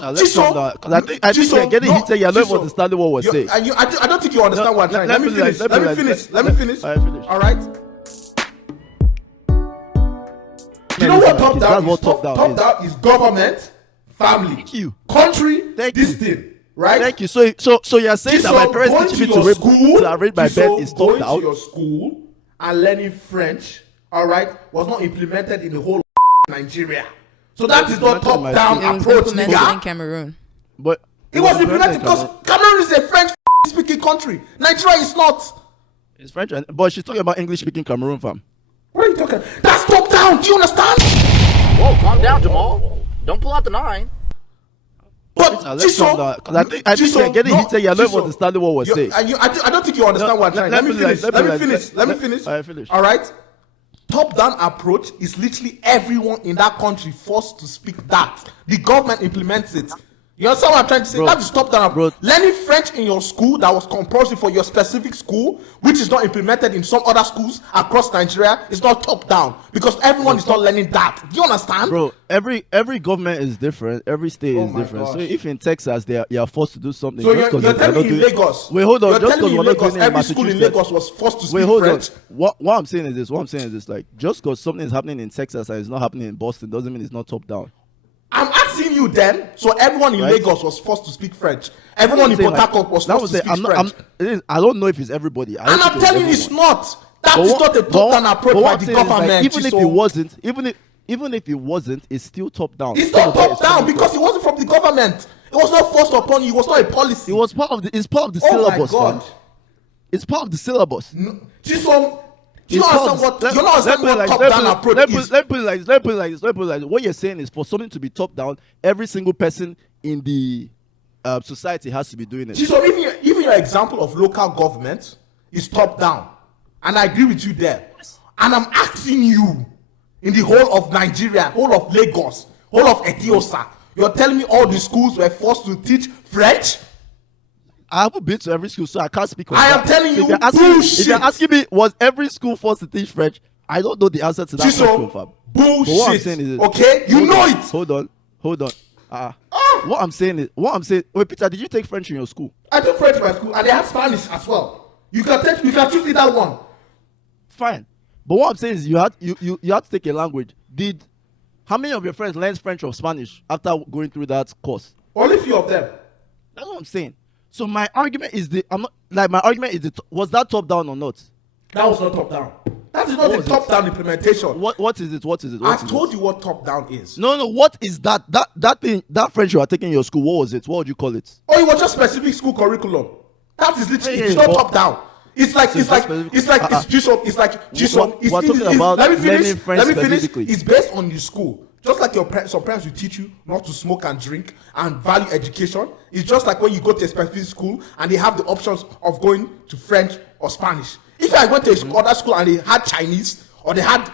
let's calm down. Because I think you're getting heated. You're not understanding what we're saying. I don't think you understand what I'm saying. Let me finish. All right. You know what top down is? Top down is government, family, country, this thing, right? Thank you. So you're saying that my parents teach me to read my bed is top down? Going to your school and learning French, all right, was not implemented in the whole of Nigeria. So that is not top down approach. It was implemented in Cameroon. But it was implemented because Cameroon is a French speaking country. Nigeria is not. It's French, but she's talking about English speaking Cameroon, fam. What are you talking? That's top down. Do you understand? Whoa, calm down, Jamal. Don't pull out the 9. But let's calm down. Because I think you're getting heated. You're not understanding what we're saying. I don't think you understand what I'm saying. Let me finish. All right, finish. All right. Top down approach is literally everyone in that country forced to speak that. The government implements it. You understand what I'm trying to say? That is top down approach. Learning French in your school that was compulsory for your specific school, which is not implemented in some other schools across Nigeria, is not top down because everyone is not learning that. Do you understand? Bro, every government is different. Every state is different. Gosh. So if in Texas they are forced to do something, so you're telling me in Lagos? Wait, hold on. You're just telling me in Lagos, every school in Lagos was forced to speak French? What I'm saying is this: like, just because something is happening in Texas and it's not happening in Boston doesn't mean it's not top down. I'm asking you then. So everyone in Lagos was forced to speak French. Everyone in Port Harcourt was forced to speak French. I don't know if it's everybody. And I'm telling you, it's not. That is not a top-down approach by the government. Like, even if it wasn't, it's still top down. It's not top down because it wasn't from the government. It was not forced upon you. It was not a policy. It was part of the. It's part of the syllabus. Oh my God! It's part of the syllabus. No, you don't understand what top-down approach is. Let me put it like this. What you're saying is for something to be top-down, every single person in the society has to be doing it. So even your example of local government is top-down. And I agree with you there. And I'm asking you, in the whole of Nigeria, whole of Lagos, whole of Etiosa, you're telling me all the schools were forced to teach French? I haven't been to every school, so I can't speak on that. I am telling you, bullshit. If you're asking me, was every school forced to teach French? I don't know the answer to that question, fam. Bullshit. But what I'm saying is this, okay? You know it. Hold on. What I'm saying, wait, Peter, did you take French in your school? I took French in my school, and they have Spanish as well. You can choose either one. Fine. But what I'm saying is you had to take a language. How many of your friends learned French or Spanish after going through that course? Only few of them. That's what I'm saying. So my argument is was that top down or not? That was not top down. That is not the top down implementation. What is it? I've told you what top down is. No. What is that? That thing, that French you are taking in your school, what was it? What would you call it? Oh, it was just specific school curriculum. That is literally it's not top down. It's like let me finish. It's based on your school. Just like some parents will teach you not to smoke and drink and value education. It's just like when you go to a specific school and they have the options of going to French or Spanish. If I went to other school and they had Chinese or they had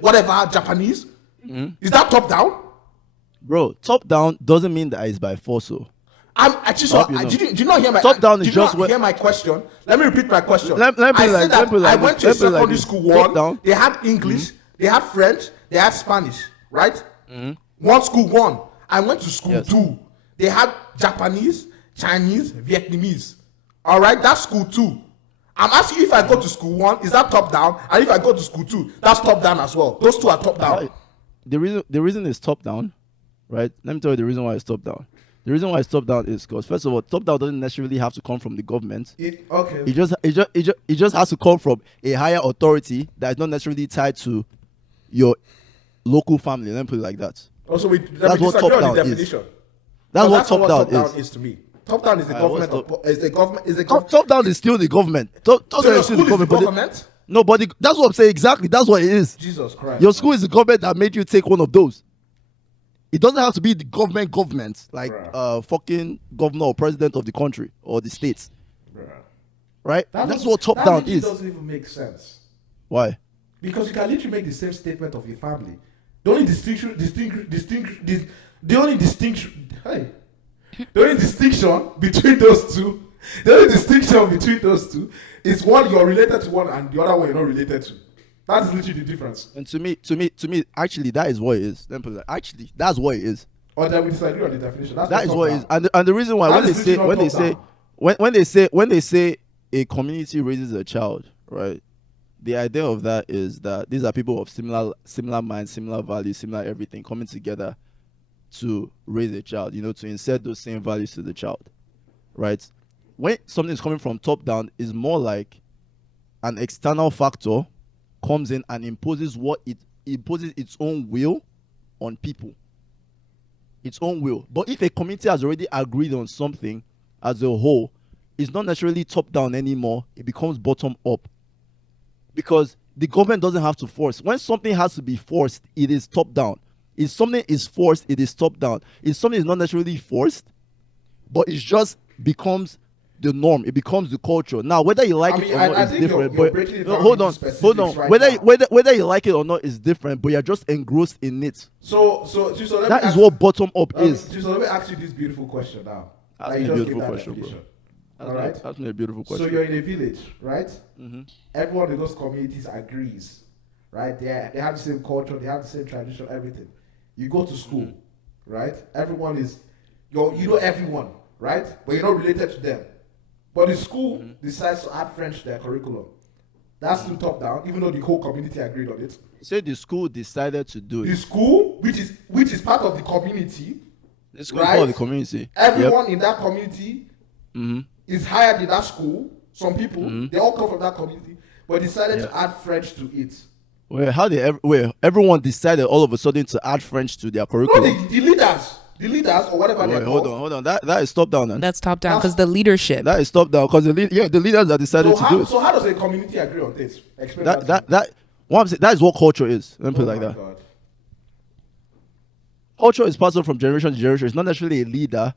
whatever Japanese, is that top down? Bro, top down doesn't mean that it's by force. So did you not hear my top down is just hear my question? Let me repeat my question. I went to a secondary school one. They had English, they had French, they had Spanish. Right? One school one. I went to school two. They had Japanese, Chinese, Vietnamese. All right, that's school two. I'm asking you if I go to school one, is that top down? And if I go to school two, that's top down as well. Those two are top down. Right. The reason it's top down, right? Let me tell you the reason why it's top down. The reason why it's top down is because first of all, top down doesn't necessarily have to come from the government. It just has to come from a higher authority that is not necessarily tied to your local family. Let me put it like that. Also, that's what top down is. That's what top down is to me. Top down is the government. Top down is still the government. Top down is still the government. No, but that's what I'm saying. Exactly, that's what it is. Jesus Christ. Your school is the government that made you take one of those. It doesn't have to be the government, like fucking governor or president of the country or the states. Right? That's what top down is. That doesn't even make sense. Why? Because you can literally make the same statement of your family. The only distinction between those two is one you're related to one and the other one you're not related to. That's literally the difference. And to me, actually, that is what it is. Actually, that's what it is. Or then we disagree on the definition. That is what is, and the reason why when they say a community raises a child, right? The idea of that is that these are people of similar minds, similar values, similar everything coming together to raise a child. To insert those same values to the child, right? When something is coming from top down, is more like an external factor comes in and imposes its own will on people. Its own will. But if a community has already agreed on something as a whole, it's not necessarily top down anymore. It becomes bottom up. Because the government doesn't have to force. When something has to be forced, it is top down. If something is forced, it is top down. If something is not necessarily forced, but it just becomes the norm, it becomes the culture. Now, whether you like it or not is different. But hold on. Right, whether you like it or not is different, but you're just engrossed in it. So that is what bottom up is. So let me ask you this beautiful question now. That's a beautiful question, bro. All right. That's a beautiful question. So you're in a village, right? Mm-hmm. Everyone in those communities agrees, right? They have the same culture, they have the same tradition, everything. You go to school, right? Everyone is, you know everyone, right? But you're not related to them. But the school decides to add French to their curriculum. That's still top down, even though the whole community agreed on it. Say the school decided to do it. The school, which is part of the community, the school, right? Part of the community. Everyone in that community is hired in that school. Some people, they all come from that community, but decided to add French to it. Everyone decided all of a sudden to add French to their curriculum? No, the leaders or whatever they're called. Hold on. That is top down. Then. That's top down because the leadership. That is top down because the leaders that decided to do it. So how does a community agree on this? Explain that is what culture is. Let me put it like that. God. Culture is passed on from generation to generation. It's not necessarily a leader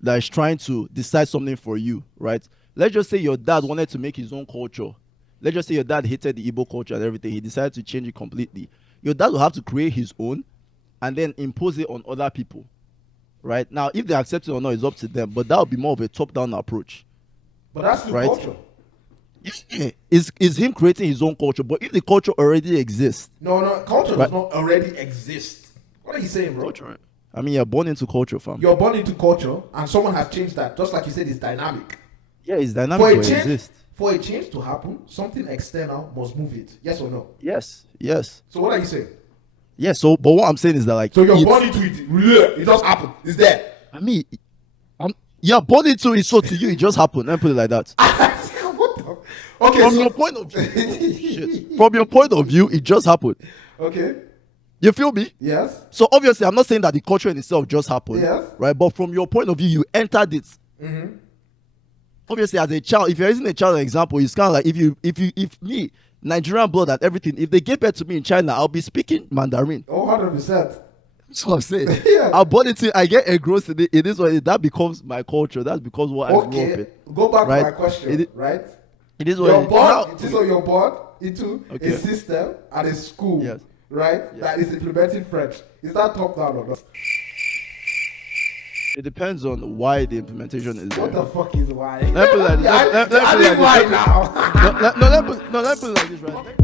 that is trying to decide something for you, right? Let's just say your dad wanted to make his own culture. Let's just say your dad hated the Igbo culture and everything. He decided to change it completely. Your dad will have to create his own and then impose it on other people, right? Now, if they accept it or not, it's up to them. But that would be more of a top-down approach. But that's the culture. Is him creating his own culture. But if the culture already exists. No, culture does not already exist. What are you saying, bro? Culture. I mean, you're born into culture, fam. You're born into culture, and someone has changed that. Just like you said, it's dynamic. Yeah, it's dynamic, but it exists. For a change to happen, something external must move it. Yes or no? Yes. So what are you saying? Yeah, but what I'm saying is that like... So you're born into it. It just happened. It's there. I mean, you're born into it, so to you, it just happened. Let me put it like that. Okay. From your point of view... From your point of view, it just happened. Okay. You feel me? Yes. So obviously, I'm not saying that the culture in itself just happened. Yes. Right? But from your point of view, you entered it. Mm-hmm. Obviously, as a child, if you're using a child example, it's kind of like if me, Nigerian blood and everything, if they gave birth to me in China, I'll be speaking Mandarin. 100%. That's what I'm saying. Yeah. I'm born into it, I get engrossed in it. It is what that becomes my culture. That's because what I grew up in. Go back right? to my question, right? It is what you're born into a system and a school, right? Yes. That is implementing French. Is that top down or not? It depends on why the implementation is there. What the fuck is why? Let me put it like this. Let me put it like this, right?